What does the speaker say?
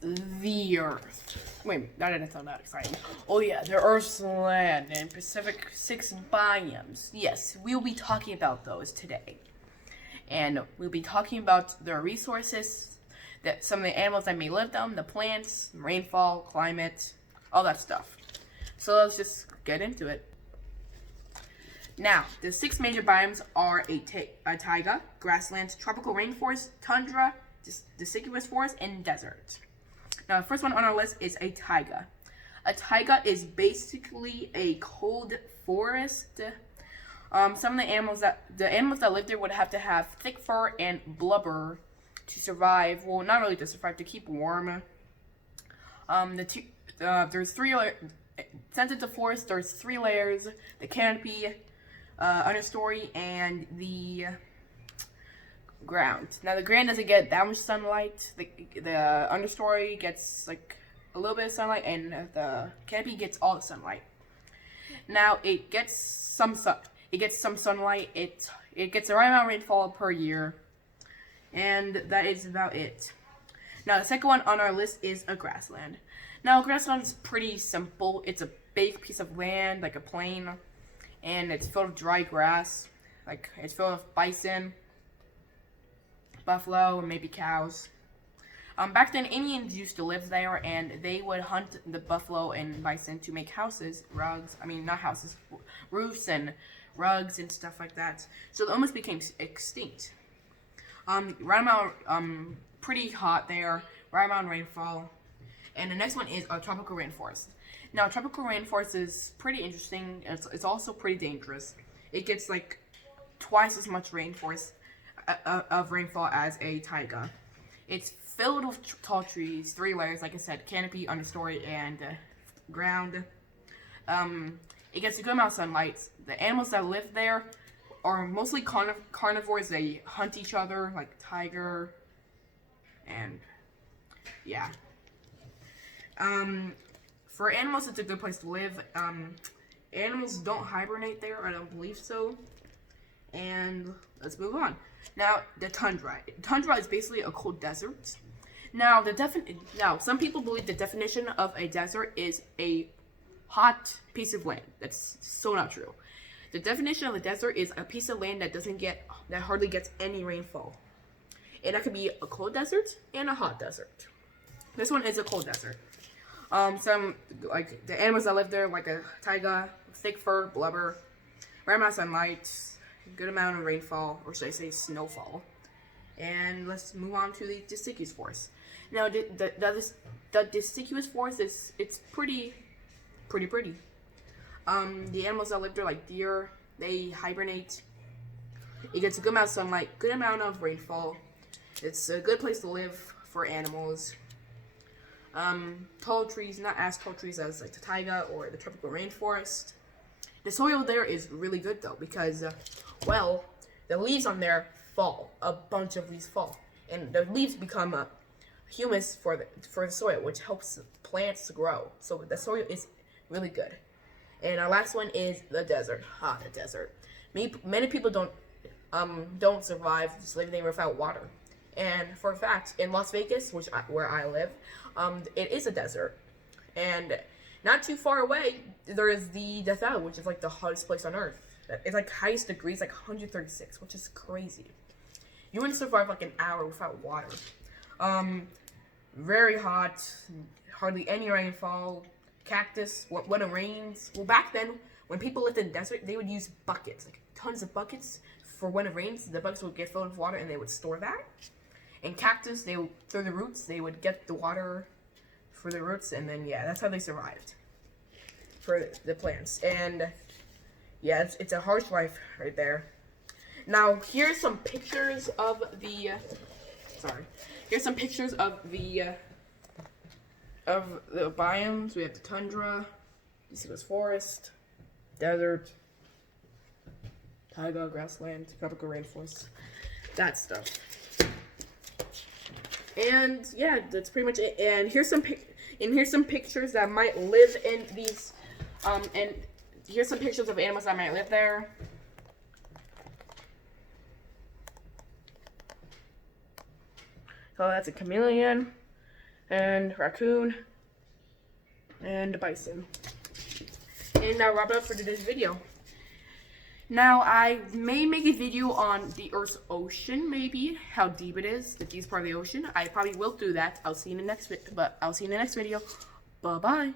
the Earth. Wait, that didn't sound that exciting. Oh yeah, the Earth's land and Pacific 6 biomes. Yes, we'll be talking about those today. And we'll be talking about the resources, that some of the animals that may live them, the plants, rainfall, climate, all that stuff. So let's just get into it. Now, the 6 major biomes are a taiga, grasslands, tropical rainforest, tundra, deciduous forest, and desert. Now, the first one on our list is a taiga. A taiga is basically a cold forest. Some of the animals that live there would have to have thick fur and blubber to survive. Well, not really to survive, to keep warm. There's 3 since the forest. There's 3 layers: the canopy, understory, and the ground. Now the ground doesn't get that much sunlight. The understory gets like a little bit of sunlight, and the canopy gets all the sunlight. Now it gets some sunlight. It gets the right amount of rainfall per year, and that is about it. Now the second one on our list is a grassland. Now grassland is pretty simple. It's a big piece of land, like a plain, and it's filled with dry grass. Like it's filled with bison, buffalo, and maybe cows. Back then, Indians used to live there, and they would hunt the buffalo and bison to make houses, roofs and rugs and stuff like that. So they almost became extinct. Right amount, pretty hot there, right amount of rainfall. And the next one is a tropical rainforest. Now, tropical rainforest is pretty interesting. It's also pretty dangerous. It gets like twice as much rainfall as a taiga. It's filled with tall trees, 3 layers, like I said: canopy, understory, and ground. It gets a good amount of sunlight. The animals that live there are mostly carnivores. They hunt each other, like tiger, and yeah. For animals, it's a good place to live. Animals don't hibernate there. I don't believe so. And let's move on. Now, the tundra. Tundra is basically a cold desert. Now, some people believe the definition of a desert is a hot piece of land. That's so not true. The definition of a desert is a piece of land that hardly gets any rainfall. And that could be a cold desert and a hot desert. This one is a cold desert. Some, like, the animals that live there, like a taiga, thick fur, blubber, right amount of sunlight, good amount of rainfall, or should I say snowfall. And let's move on to the deciduous forest. Now, the deciduous forest it's pretty pretty. The animals that live there, like deer, they hibernate. It gets a good amount of sunlight, good amount of rainfall. It's a good place to live for animals. Tall trees, not as tall trees as like the taiga or the tropical rainforest. The soil there is really good though, because the leaves on there fall. A bunch of leaves fall, and the leaves become humus for the soil, which helps plants to grow. So the soil is really good. And our last one is the desert. The desert. Many people don't survive just living there without water. And for a fact, in Las Vegas, where I live, it is a desert. And not too far away, there is the Death Valley, which is like the hottest place on Earth. It's like highest degrees, like 136, which is crazy. You wouldn't survive like an hour without water. Very hot, hardly any rainfall. Cactus, when it rains. Well, back then, when people lived in the desert, they would use buckets, like tons of buckets, for when it rains. The buckets would get filled with water, and they would store that. And cactus, through the roots, they would get the water for the roots, and then that's how they survived for the plants. And it's a harsh life right there. Now, here's some pictures of the. Here's some pictures of the biomes. We have the tundra, deciduous forest, desert, taiga, grassland, tropical rainforest, that stuff. And that's pretty much it. And here's some pictures that might live in these. And here's some pictures of animals that might live there. So that's a chameleon. and raccoon, and bison. And I'll wrap it up for today's video. Now, I may make a video on the Earth's ocean, maybe, how deep it is, the deepest part of the ocean. I probably will do that. I'll see you in the next video. Bye-bye.